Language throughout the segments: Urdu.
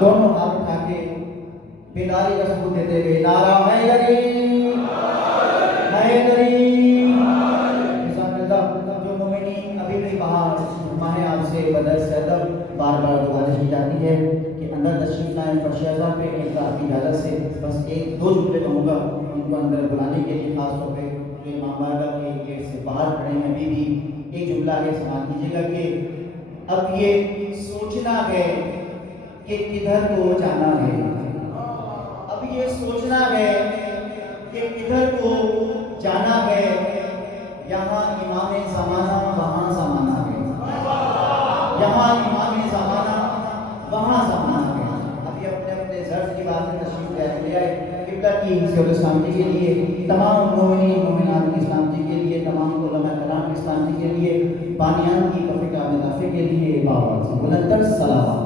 دونوں ہاتھ اٹھا کے بیداری کا ثبوت دیتے ہوئے نعرہ حیدری حیدری۔ جو مومنین ابھی بھی باہر ماہ آپ سے بدر سے ادب بار بار گزارش کی جاتی ہے کہ اندر تشریف لائیں، فرش اعظم پہ ایک آپ کی اجازت سے بس ایک دو جملے کہوں گا ان کو اندر بلانے کے لیے، خاص طور پہ جو امام بارگاہ کے گیٹ سے باہر کھڑے ہیں ابھی بھی ایک جملہ ہے سماعت کیجیے گا کہ اب یہ سوچنا ہے کہ کدھر کو جانا ہے، اب یہ سوچنا ہے کہ کدھر کو جانا ہے، یہاں امام زمانہ وہاں زمانہ ہے، یہاں امام زمانہ وہاں زمانہ ہے۔ ابھی اپنے اپنے ظرف کی بات میں تشریف لے آئے، قبلہ کی سیول اسلامتی کے لیے، تمام مومنین مومنات کی اسلامتی کے لیے، تمام علماء کرام کی اسلامتی کے لیے، بانیان کی توفیق اضافے کے لیے باوقت سے بلندتر سلام۔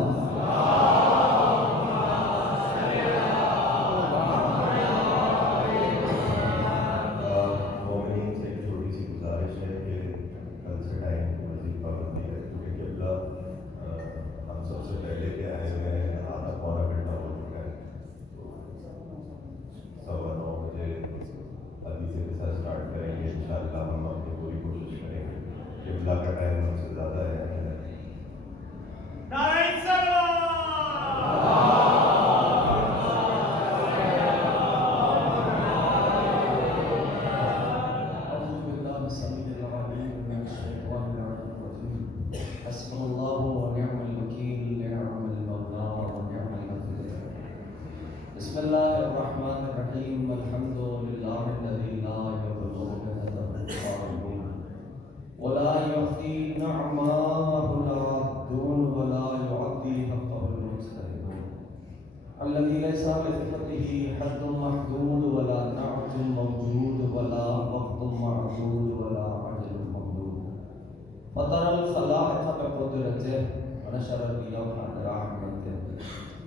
بسم الله الرحمن الرحيم الحمد لله الذي لا يبلغ كنفه القائلون ولا يخفي نعماه العابدون ولا يعطي حقه المجتهدون الذي ليس لصفته حد محدود ولا نعت موجود ولا وقت معدود ولا عدل ممدود فطر الخلائق بقدرته ونشر الرياح برحمته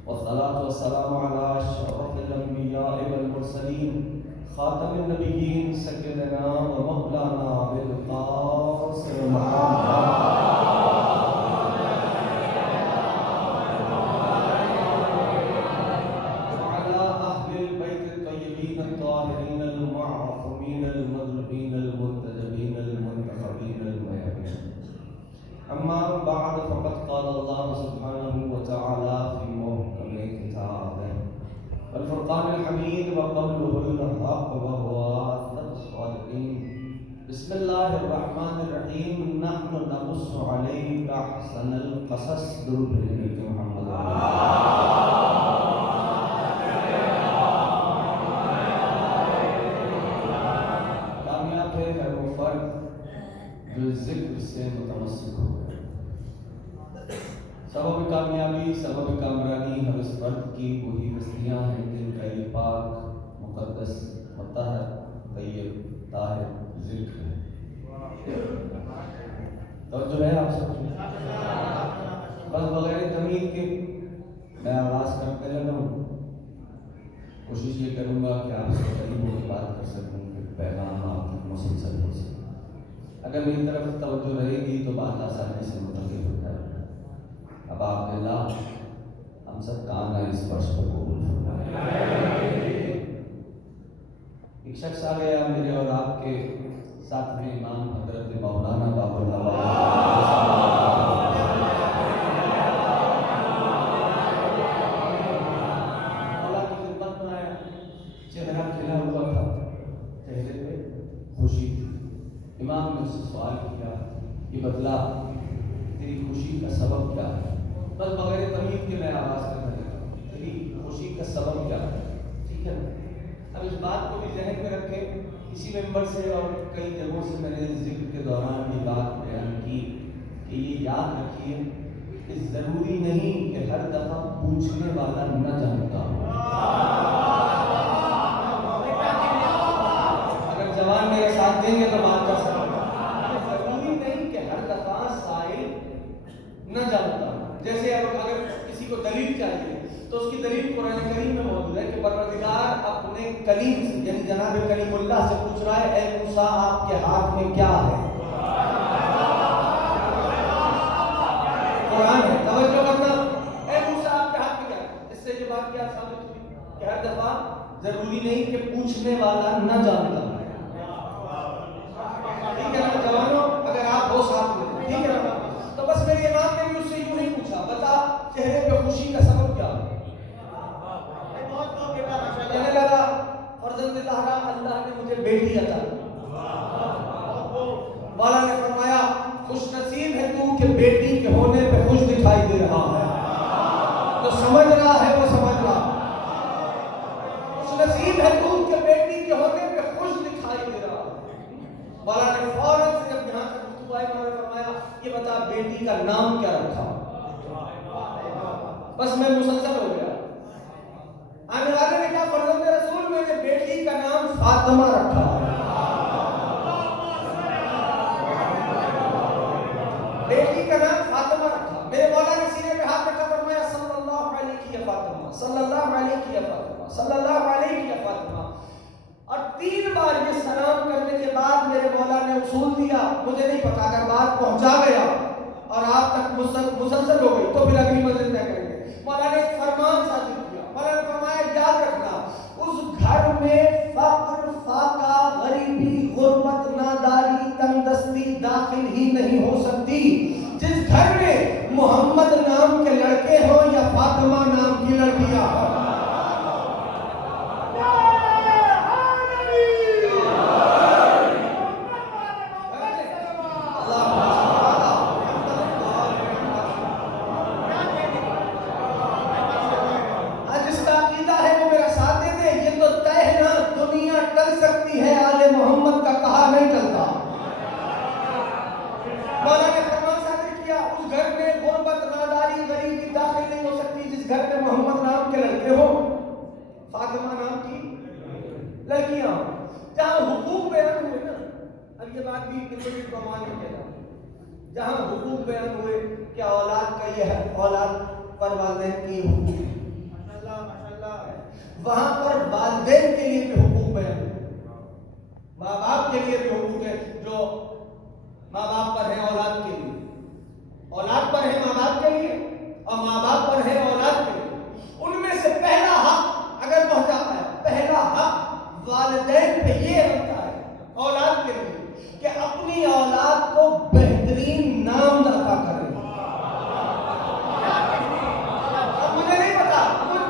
والصلاة والسلام على أشرف الأنبياء والمرسلين خاتم النبيين سيدنا ومولانا أبي القاسم محمد وعلى أهل البيت الطيبين الطاهرين المعصومين المظلومين المنتجبين المنتخبين الميامين. أما بعد فقد قال الله سبحانه وتعالى في محكم كتابه والفرقان الحميد وقوله الحق وهو أصدق الصادقين. بسم الله الرحمن الرحيم نحن نقص عليك أحسن القصص بنبيك محمد کامیاب ہے ہر وہ فرد جو ذکر سے متمسک ہو. سبب کامیابی سبب کامرانی ہر اس فرد کی وہی ہستیاں ہیں جن کا یہ پاک مقدس مطہر طیب طاہر ذکر ہے. توجہ ہے آپ سب کی؟ بس بغیر تمہید کے میں آغاز کرتے لگا ہوں. کوشش یہ کروں گا کہ آپ سے قریب ہو کے بات کر سکوں کہ پیغام آپ تک مسلسل ہو سکے. اگر میری طرف توجہ رہے گی تو بات آسانی سے منتقل ہو جائے گی. اب آپ اللہ ہم سب کا آنا اس فرش پر قبول فرمائے. ایک شخص آ گیا میرے اور آپ کے ساتھ میں امام حضرت مولانا بابر مولا کی خدمت میں آیا. چہرہ کھلا ہوا تھا, چہرے پہ خوشی تھی. امام نے اس سے سوال کیا, یہ بتلا تیری خوشی کا سبب کیا ہے؟ بس بغیر تمہید کے میں آغاز کرنے لگا, تیری خوشی کا سبب کیا ہے؟ ٹھیک ہے. اب اس بات کو بھی ذہن میں رکھیں, اسی ممبر سے اور کئی جگہوں سے میں نے ذکر کے دوران بھی بات بیان کی کہ یہ یاد رکھیے کہ ضروری نہیں کہ ہر دفعہ پوچھنے والا نہ جانتا ہو. اگر جوان میرے ساتھ دیں گے تو بات کر سکتے ہیں. ضروری نہیں کہ ہر دفعہ سائل نہ جانتا ہو. جیسے اگر کسی کو دلیل چاہیے تو اس کی دلیل قرآن کریم میں موجود ہے کہ پروردگار اپنے کلیم سے یعنی جناب کلیم اللہ سے پوچھ رہا ہے, اے موسیٰ آپ کے ہاتھ میں کیا ہے؟ قرآن ہے, توجہ کرنا. اے موسیٰ آپ کے ہاتھ میں کیا ہے؟ ضروری نہیں کہ پوچھنے والا نہ جانتا. ٹھیک ہے نا جوانوں, اگر آپ ہو ساتھ میں, ٹھیک ہے نا, تو بس میری امام نے بھی اس سے یوں ہی پوچھا, بتا چہرے پہ خوشی کا سبب کیا؟ کہنے لگا فرزند زہرا, اللہ نے مجھے بیٹی عطا کی. مولا نے فرمایا خوش نصیب ہے تو کہ بیٹی کے ہونے پہ خوش دکھائی دے رہا ہے. تو سمجھ رہا ہے وہ سمجھ رہا. خوش نصیب ہے تو کہ بیٹی کے ہونے پہ خوش دکھائی دے رہا ہے. مولا نے فوراً سے جب یہاں تک گفتگو آئی, مولا نے فرمایا یہ بتا بیٹی کا نام کیا رکھا؟ بس میں مسلسل ہو گیا. آنے والے نے کہا فرزند رسول میں نے بیٹی کا نام فاطمہ رکھا. بیٹی کا نام فاطمہ رکھا. میرے مولا نے سینے پہ ہاتھ رکھا, فرمایا صلی اللہ علیہ یا فاطمہ, صلی اللہ علیہ یا فاطمہ, صلی اللہ علیہ یا فاطمہ. اور 3 بار یہ سلام کرنے کے بعد میرے مولا نے اصول دیا, مجھے نہیں پتا اگر بات پہنچا گیا اور آپ تک مسلسل ہو گئی تو پھر اگلی منزل طے کریں گے. مولا نے ایک فرمان صادر کیا. مولا نے فرمایا یاد رکھنا اس گھر میں فقر, فاقہ, غریبی, غربت, ناداری, تنگدستی داخل ہی نہیں ہو سکتی. جس گھر میں محمد نام کے لڑکے ہوں یا فاطمہ نام کی لڑکیاں ہوں. جہاں حقوق بیان ہوئے کہ اولاد کا یہ ہے, اولاد پر والدین کی حقوق, وہاں پر والدین کے لیے بھی حقوق بیان ہوئے. ماں باپ کے لیے بھی حقوق ہے جو ماں باپ پر ہے اولاد کے لیے, اولاد پر ہے ماں باپ کے لیے, اور ماں باپ پر ہے اولاد کے لیے. ان میں سے پہلا حق اگر پہنچا ہے, پہلا حق والدین پہ یہ بنتا ہے اولاد کے لیے کہ اپنی اولاد کو بہترین نام عطا کرے. اب مجھے نہیں پتا,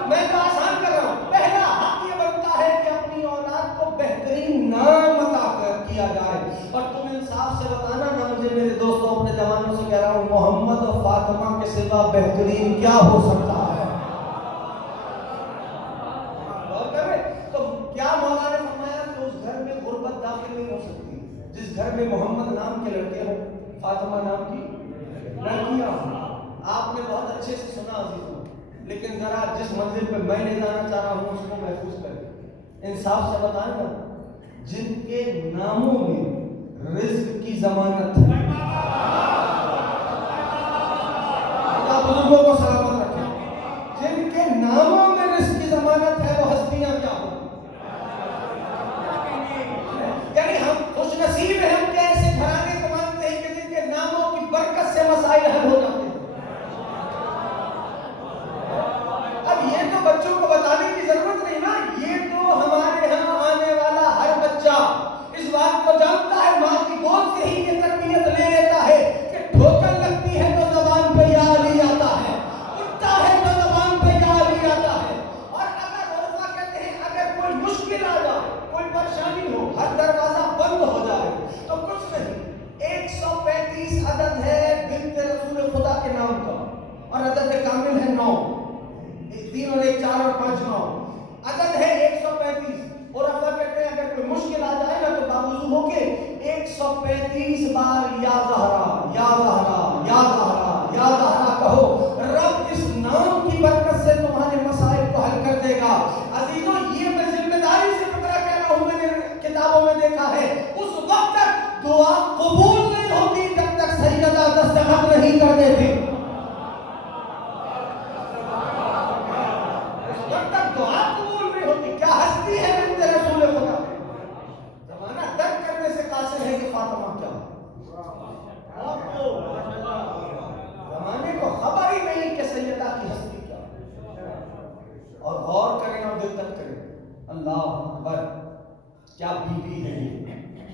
میں تو آسان کر رہا ہوں. پہلا حق یہ بنتا ہے کہ اپنی اولاد کو بہترین نام عطا کیا جائے. اور تم انصاف سے بتانا نا, مجھے میرے دوستوں اپنے جوانوں سے کہہ رہا ہوں, محمد اور فاطمہ کے سوا بہترین کیا ہو سکتا ہے؟ غور کریں تو کیا مولا نے فرمایا کہ اس گھر میں غربت داخل نہیں ہو سکتی. جس گھر میں محمد نام کے لڑکے ہوں, فاطمہ نام کی لڑکیاں ہوں. آپ نے بہت اچھے سے سنا عزیزوں, لیکن ذرا جس منزل پہ میں لے جانا چاہ رہا ہوں اس کو محفوظ کریں. انصاف سے بتائیں نا, جن کے ناموں میں رزق کی ضمانت ہے, اللہ بزرگوں کو سلامت رکھیں, جن کے ناموں میں رزق کی ضمانت ہے وہ ہستیاں کیا ہوں. یعنی ہم خوش نصیب ہیں, ہم ایسے گھرانے کو مانتے ہیں کہ جن کے ناموں کی برکت سے مسائل حل ہو جاتے ہیں. اب یہ تو بچوں کو بتانے کی ضرورت نہیں نا, یہ تو ہمارے ہاں آنے والا ہر بچہ اس بات کو جانتا ہے, ماں کی گود سے ہی یہ تربیت لے لیتا ہے کہ ٹھوکر لگتی ہے تو زبان پہ یا علی آتا ہے, اٹھتا ہے تو زبان پہ یا علی آتا ہے. اور اگر علماء کہتے ہیں اگر کوئی مشکل آ جائے, کوئی پریشانی ہو, ہر دروازہ بند ہو جائے تو کچھ نہیں, 135 عدد ہے بنت رسول خدا کے نام کا, اور عدد کامل ہے 9, 3 اور 1 4 اور 5 9 عدد ہے 135. اور اللہ کہتے ہیں اگر کوئی مشکل آ جائے نا تو باوضو ہو کے 135 بار یا زہرا یا زہرا یا زہرا یا زہرا کہو. رب اس نام کی برکت سے تمہارے مسائل کو حل کر دے گا. عزیزوں یہ میں ذمہ داری سے فکرہ کہہ رہا ہوں, میں نے کتابوں میں دیکھا ہے اس وقت تک دعا قبول نہیں ہوتی جب تک سیدہ دستخط نہیں کر دیتے.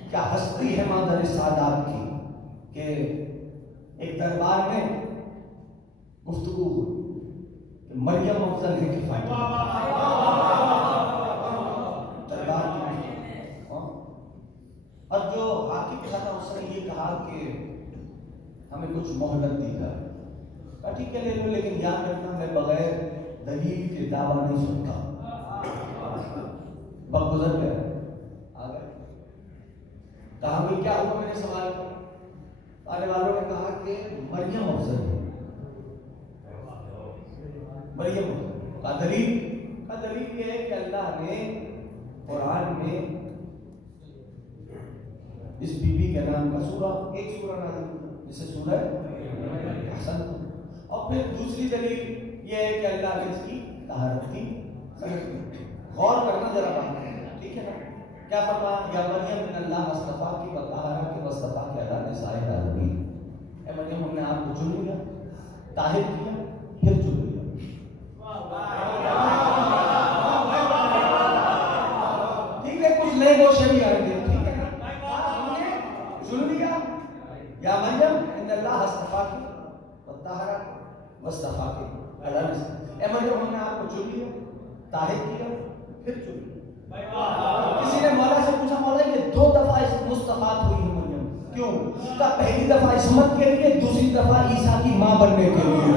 کیا ہستی ہے مادر سادات کی کہ ایک دربار میں گفتگو ہوئی کہ مریم افضل ہے کہ فاطمہ. دربار کی اور جو حاکم کے ساتھ اس نے یہ کہا کہ ہمیں کچھ مہلت دی جائے. کہا ٹھیک ہے لے لو لیکن یاد رکھنا میں بغیر دلیل کے دعویٰ نہیں سنتا. وقت گزر گیا آ گئے. کہا بھائی کیا ہوا میں نے سوال کیا. آنے والوں نے کہا کہ مریم افضل ہے. مریم افضل کا دلیل یہ ہے کہ اللہ نے قرآن میں اس بی بی کے نام کا سورہ ایک سورہ نازل کیا جسے سورہ حسن. اور پھر دوسری دلیل یہ ہے کہ اللہ نے اس کی طہارت کی. غور کرنا ذرا بات ٹھیک ہے نا. کیا فرمایا یا مریم ان اللہ اصطفیٰ کی وطہرہ کی واصطفیٰ کی علی نساء العالمین. اے مریم ہم نے آپ کو چن لیا, طاہر کیا, پھر چن لیا. ٹھیک ہے کچھ نئے گوشے بھی آئیں گے ٹھیک ہے نا. چن لیا یا مریم ان اللہ اصطفیٰ کی وطہرہ واصطفیٰ کی علی نساء. اے مریم ہم نے آپ کو چن لیا, طاہر کیا, پھر چن لیا. کسی نے مولا سے پوچھا مولا یہ 2 دفعہ اس مصطفیٰ ہوئی ہے مریم کیوں؟ کہ پہلی دفعہ عصمت کے لیے, دوسری دفعہ عیسیٰ کی ماں بننے کے لیے.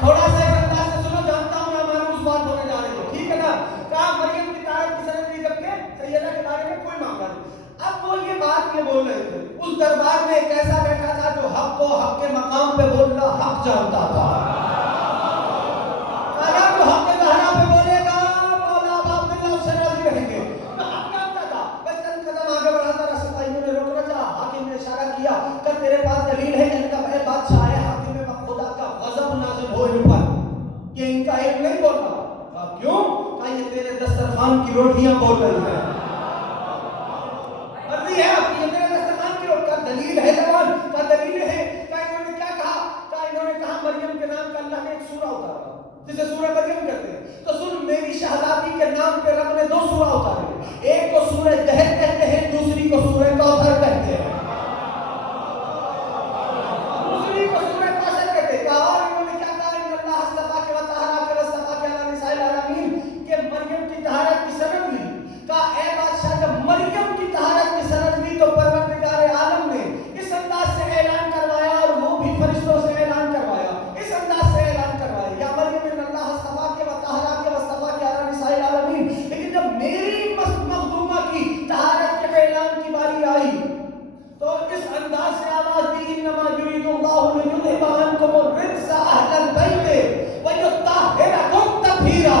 تھوڑا سا انداز سے سنو, جانتا ہوں میں مانوس بات ہونے جا رہی ہوں ٹھیک ہے نا. کہا مریم کی طہارت کی سند لی جبکہ سیدہ کے بارے میں کوئی معاملہ نہیں. اب وہ یہ بات یہ بول رہے تھے. اس دربار میں ایک ایسا بیٹھا تھا جو حق کو حق کے مقام پہ بول رہا حق جانتا تھا. اگر وہ حق کے دہرا پہ بولے گا مولا باپ اللہ اسے راضی رہیں گے. میں حق جانتا تھا. بس چند قدم آگے بڑھاتا رہا, سپاہیوں نے روک رکھا. حاکم نے اشارہ کیا کہ تیرے پاس دلیل ہے ان کا اے بادشاہ ہے حاکم میں خدا کا غضب نازل ہو ان پر. یہ ان کا ایک نہیں بول رہا. کیوں؟ کہ یہ تیرے دسترخوان کی روٹیاں بول رہی ہیں. مرضی ہے آپ کی, یہ تیرے دسترخوان کی روٹی کا دلیل ہے. جوان کا دلیل ہے کہ انہوں نے کیا کہا, کہ انہوں نے کہا مریم کے نام کا اللہ نے ایک سورہ اتارا جسے سورہ مریم کہتے ہیں. تو سن میری شہزادی کے نام پہ رب نے 2 سورہ اتارے. ایک کو سورہ دہر کہتے ہیں, دوسری کو سورہ کوثر کہتے ہیں. دوسری کو سورہ کوثر کہتے ہیں. اور انہوں نے کیا کہا ان اللہ اصطفیٰ کے وطہرہ کے واصطفیٰ کے علی نساء العالمین کہ مریم کی طہارت کی سند لی. کہا اے بادشاہ جب مریم کی طہارت کی سند لی تو پروردگار عالم نے اس انداز سے اعلان کروایا اور وہ بھی فرشتوں سے اعلان کروایا. اس انداز سے اعلان کروایا یا مریم ان اللہ اصطفیٰ کے وطہرہ کے واصطفیٰ کے علی نساء العالمین. لیکن جب میری مخدومہ کی طہارت کے اعلان کی باری آئی تو اس انداز سے آواز دی انما یرید اللہ لیذھب عنکم الرجس اہل البیت ویطہرکم تطہیرا.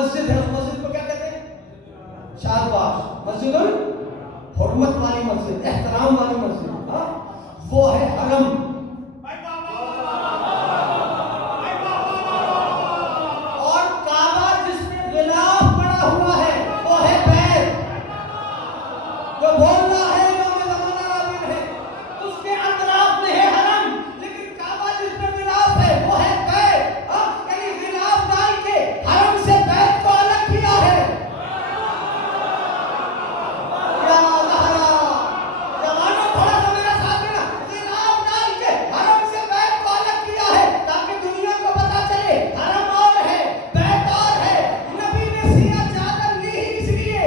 مسجد ہے, اس مسجد کو کیا کہتے ہیں؟ شادباش, مسجد الحرمت والی مسجد, احترام والی مسجد, ہاں وہ ہے حرم. اور کعبہ جس میں غلاف پڑا ہوا ہے وہ ہے بیت. جو بول رہا ہے امام زمانہ راوی ہے, اس کے اطراف میں ہے حرم, لیکن کعبہ جس میں غلاف ہے وہ ہے بیت. یعنی غلاف ڈال کے حرم سے بیت کو الگ کیا ہے. یا زہرا, جوانوں تھوڑا سا میرا ساتھ دینا, غلاف ڈال کے حرم سے بیت کو الگ کیا ہے تاکہ دنیا کو پتا چلے حرم اور ہے, بیت اور ہے. نبی نے سیاہ چادر لی ہی اس لیے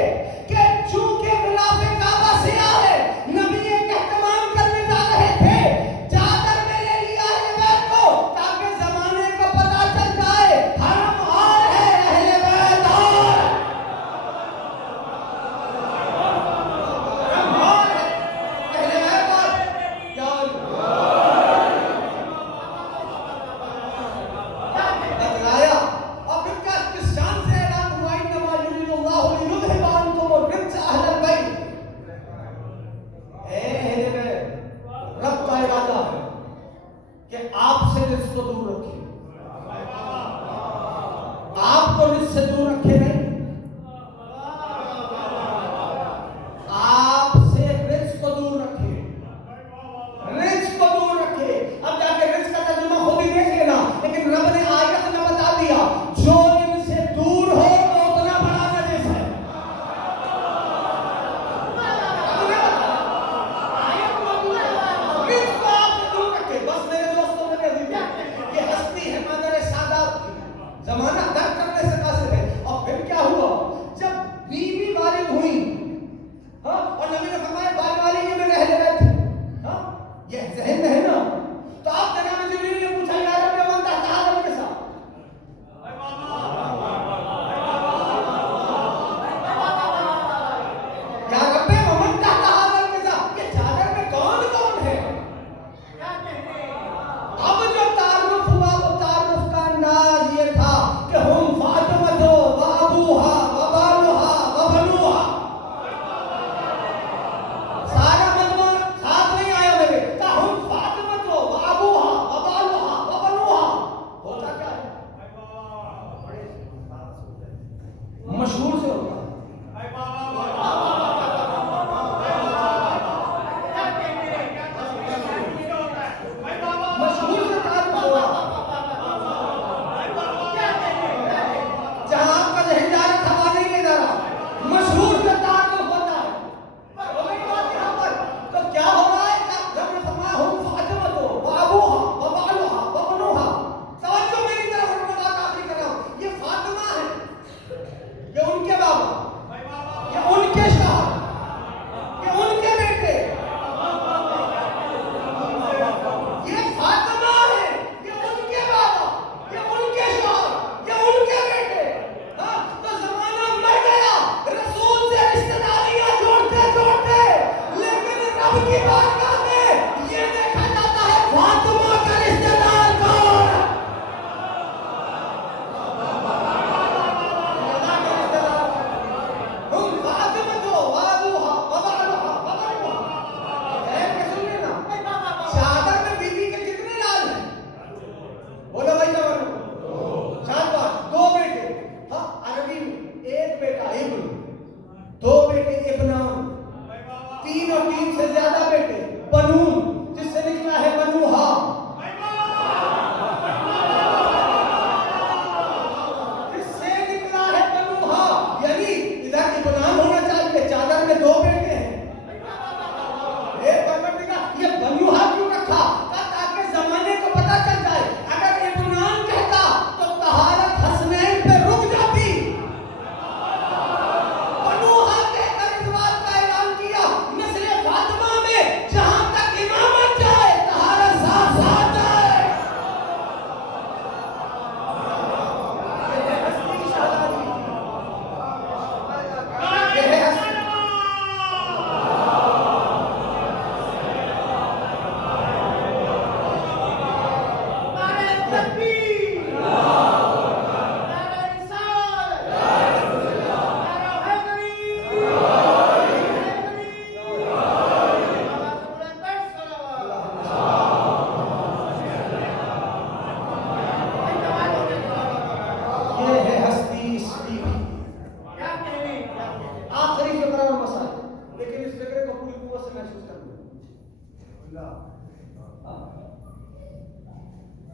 کہ چونکہ غلاف کعبہ سیاہ ہے, نبی ایک اہتمام کرنے جا رہے تھے, چادر میں لے لیا ہے بیت کو تاکہ زمانے کو پتا چل جائے حرم اور ہے, اہل بیت اور ہے. حرم اور ہے, اہل بیت اور ہے. کیا بتلایا. اور پھر کیا کس شان سے اعلان ہوا, انما یرید اللہ لیذھب عنکم الرجس اہل البیت. اے اہل بیت, رب کا ارادہ ہے کہ آپ سے رزق کو دور رکھے, آپ کو رزق سے دور رکھے نہیں, آپ سے رزق کو دور رکھے, رزق کو دور رکھے. اب جا کے رزق کا ترجمہ خود ہی دیکھ لینا, لیکن رب نے آیت میں بتا دیا جو ان سے دور ہو وہ اتنا بڑا نجس ہے. رزق کو آپ سے دور رکھے. بس میرے دوستوں میں کہہ دیجیے, یہ ہستی ہے مادر سادات کی, زمانہ در کرنے سے قاصر ہے. اور پھر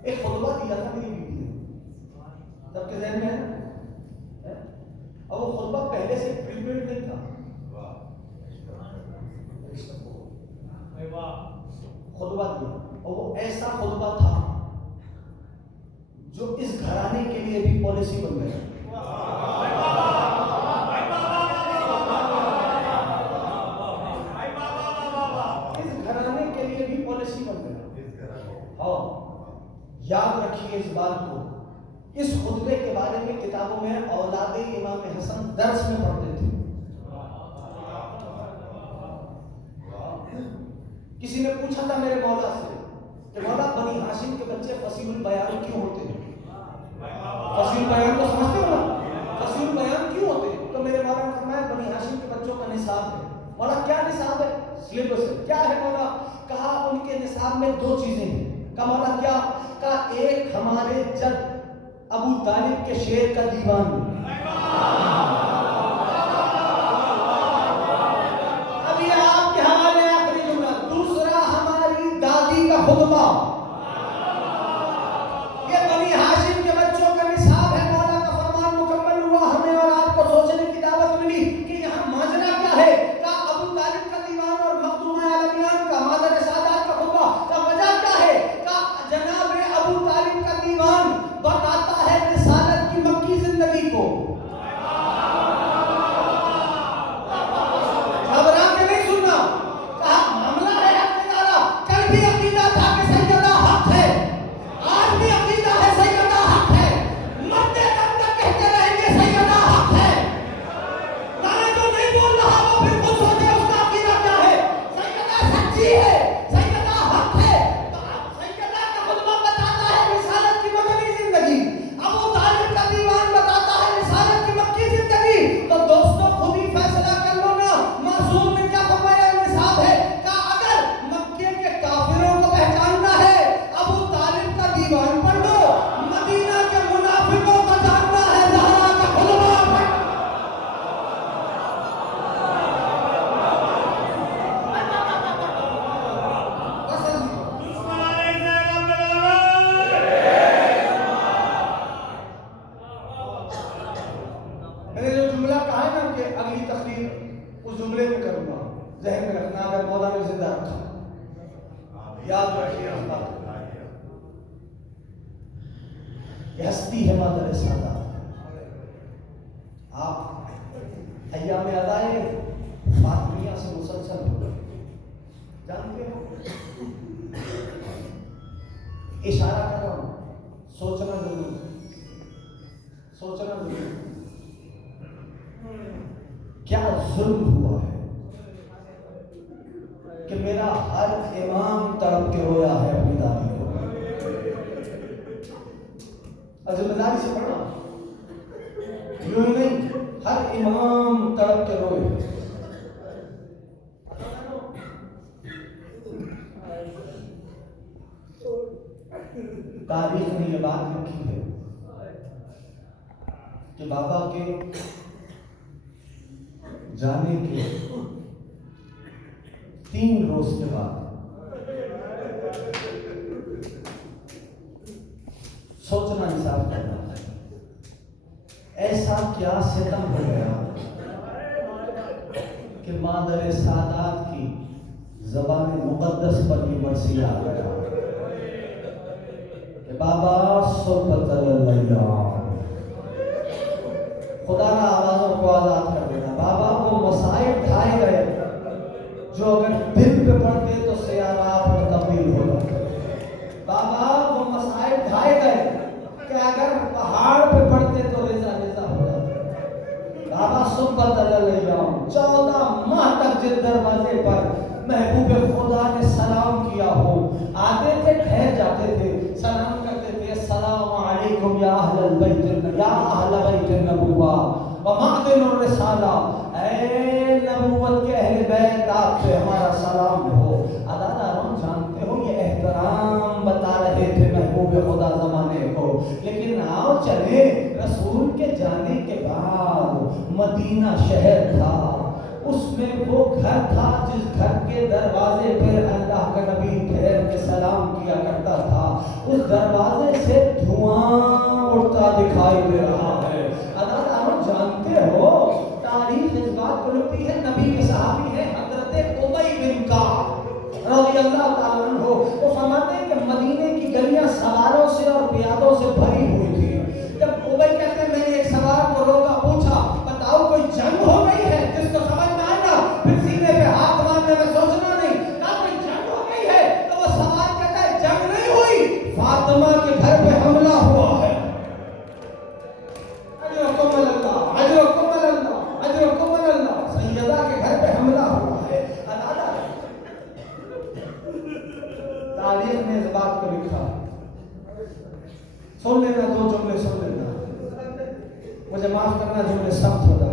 ایک خطبہ دیا تھا میری بیوی نے، سب کے ذہن میں ہے نا، اور وہ خطبہ پہلے سے پریپیئرڈ نہیں تھا، خطبہ دیا اور وہ ایسا خطبہ تھا جو اس گھرانے کے لیے بھی پالیسی بن گیا. اس گھرانے کے لیے بھی پالیسی بن گیا. ہاں یاد رکھیے اس بات کو. اس خطبے کے بارے میں کتابوں میں اولاد امام حسن درس میں پڑھتے تھے. کسی نے پوچھا تھا میرے مولا سے کہ مولا بنی ہاشم کے بچے فصیح البیان کیوں ہوتے ہیں؟ فصیح البیان تو سمجھتے ہو نا، فصیح البیان کیوں ہوتے ہیں؟ تو میرے مولا نے فرمایا بنی ہاشم کے بچوں کا نصاب ہے. مولا کیا نصاب ہے؟ سلیبس ہے. کیا ہے مولا؟ کہا ان کے نصاب میں دو چیزیں ہیں. کہا مولا کیا؟ کہا ایک ہمارے جد ابو طالب کے شعر کا دیوان، خطبہ. یہ بنی ہاشم کے بچوں کا نصاب ہے. مولا کا فرمان مکمل ہوا. ہمیں اور آپ کو سوچنے کی دعوت ملی کہ یہاں ماجرا کیا ہے. کا ابو طالب کا دیوان اور مخدومہ عالمیان کا مادر سادات کا خطبہ کا وجہ کیا ہے؟ کا جناب ابو طالب کا دیوان بتاتا ہے رسالت کی مکی زندگی کو. ہستی ہے مادر سادات. آپ ایام ادائے فاطمیہ سے مسلسل ہو رہے جانتے ہو. اشارہ کر رہا ہوں، سوچنا ضرور، سوچنا ضرور. کیا ظلم ہوا ہے کہ میرا ہر امام تڑپ کے رویا ہے اپنی دادی کو. ذمہ داری سے پڑھنا، یوں ہی نہیں، ہر امام تڑپ کے روئے. تاریخ نے یہ بات لکھی ہے کہ بابا کے جانے کے 3 روز کے بعد سوچنا انصاف کرنا ایسا کیا ستم ہو گیا کہ مادر سادات کی زبان مقدس پر یہ مرثیہ آ گیا کہ بابا صحبت اللہ. خدا نہ آوازوں کو آزاد کر دینا. بابا وہ مسائل ڈھائے گئے جو اگر دل پہ پڑتے تو سیارات میں تبدیل ہو جاتے. بابا وہ مسائل ڈھائے گئے کہ اگر پہاڑ پہ پڑتے تو ریزہ ریزہ ہو جاتے. بابا صحبت اللہ 14 ماہ تک جس دروازے پر محبوب خدا نے سلام کیا ہو آتے تھے، ٹھہر جاتے تھے، سلام کرتے تھے. السلام علیکم یا اہل البیت یا اہل بیت النبوہ ومعدن الرسالہ. اے نبوت کے اہل بیت آپ پہ ہمارا سلام ہو. اداداروں جانتے ہو یہ احترام بتا رہے تھے محبوب خدا زمانے کو. لیکن آؤ چلے رسول کے جانے کے بعد مدینہ شہر تھا، اس میں وہ گھر تھا جس گھر کے دروازے پر اللہ کا نبی ٹھہر کے سلام کیا کرتا تھا. اس دروازے سے دھواں اڑتا دکھائی دے رہا ہے. اداکاروں جانتے ہو تاریخ اس بات کو لکھتی ہے نبی کے صحابی ہیں حضرت ابی بن کعب رضی اللہ تعالیٰ عنہ. وہ فرماتے ہیں کہ مدینے کی گلیاں سواروں سے اور پیادوں سے بھری ہوئی تھی. جب ابی کہتے ہیں میں نے ایک سوار کو روکا, پوچھا بتاؤ کوئی جنگ ہو گئی ہے؟ جس کو سمجھ میں آئے گا پھر سینے پہ ہاتھ مارنے میں سوچنا نہیں. کہا کوئی جنگ ہو گئی ہے؟ تو وہ سوار کہتا ہے جنگ نہیں ہوئی, فاطمہ کے گھر پہ حملہ ہوا ہے. اجرکم اللہ, اجرکم اللہ, اجرکم اللہ. سیدہ کے گھر پہ حملہ ہوا ہے. تاریخ نے اس بات کو لکھا. سن لینا, دو جملے سن لینا, مجھے معاف کرنا جملے سخت ہوتا